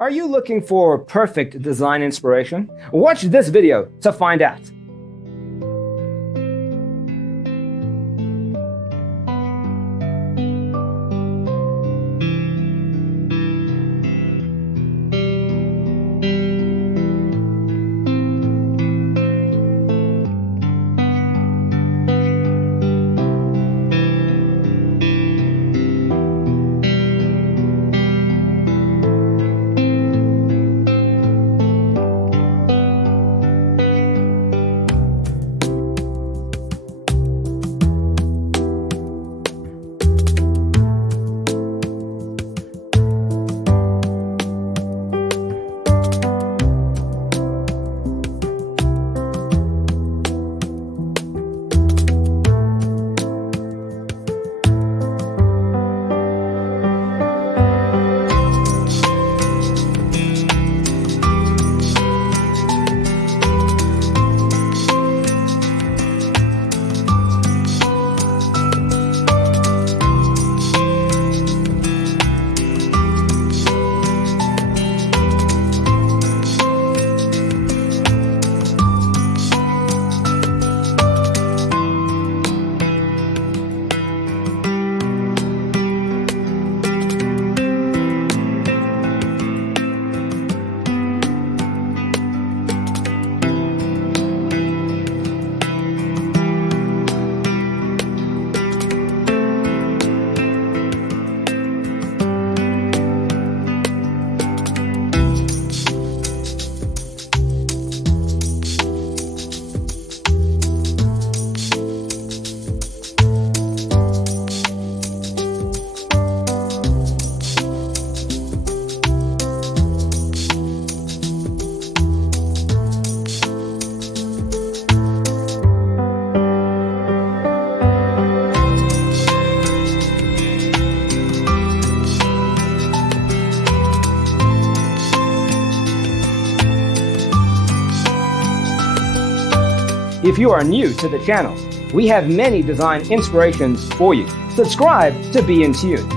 Are you looking for perfect design inspiration? Watch this video to find out. If you are new to the channel, we have many design inspirations for you. Subscribe to be in tune.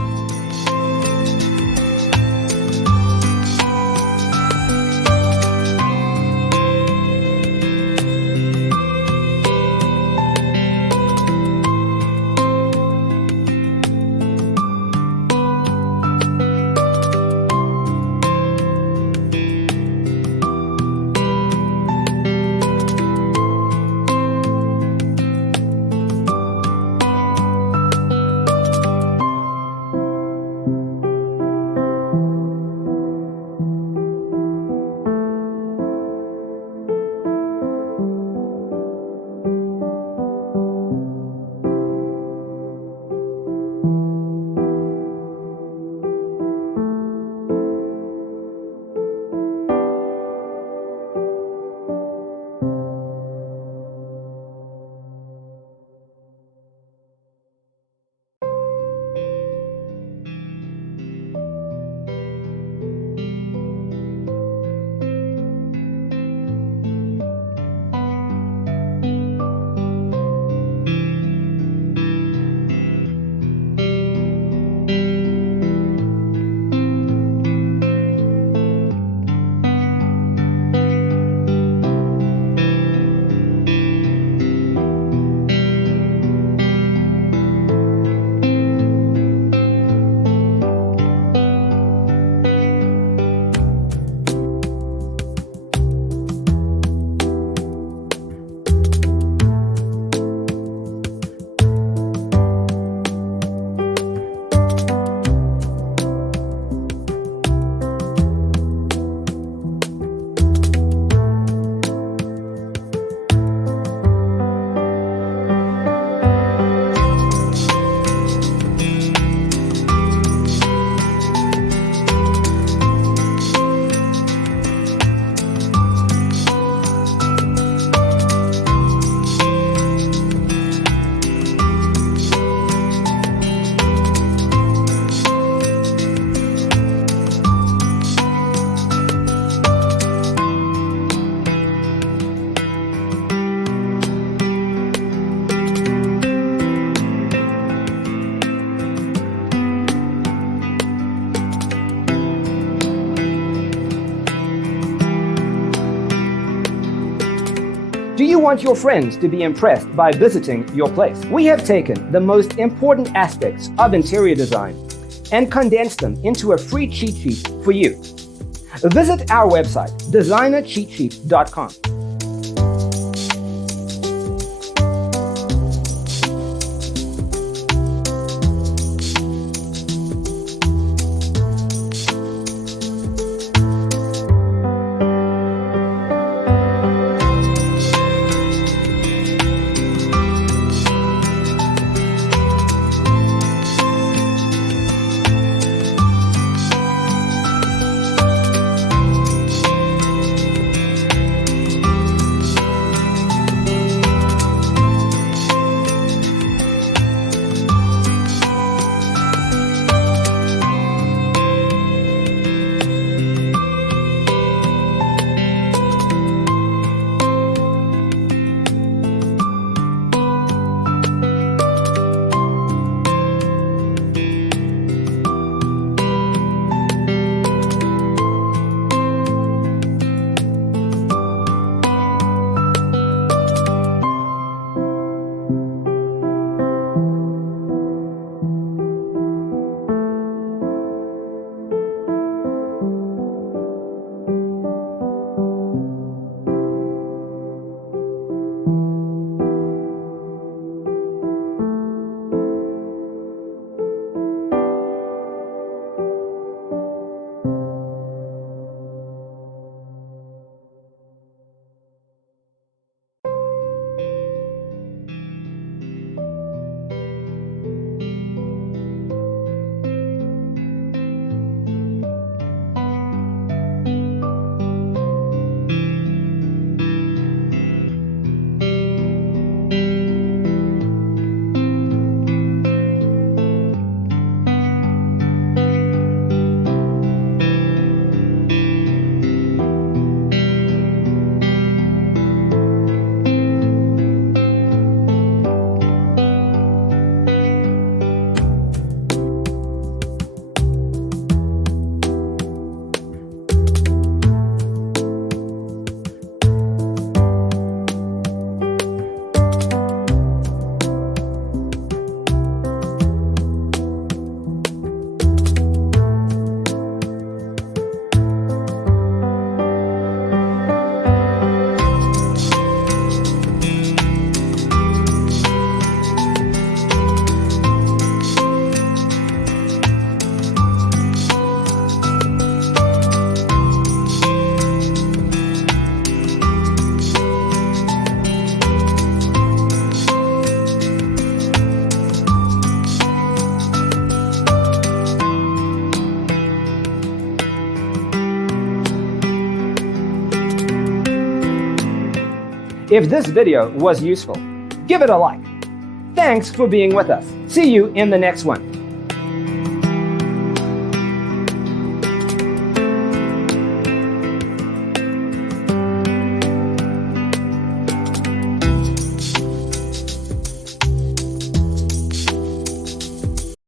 Do you want your friends to be impressed by visiting your place? We have taken the most important aspects of interior design and condensed them into a free cheat sheet for you. Visit our website, designercheatsheet.com. If this video was useful, give it a like. Thanks for being with us. See you in the next one.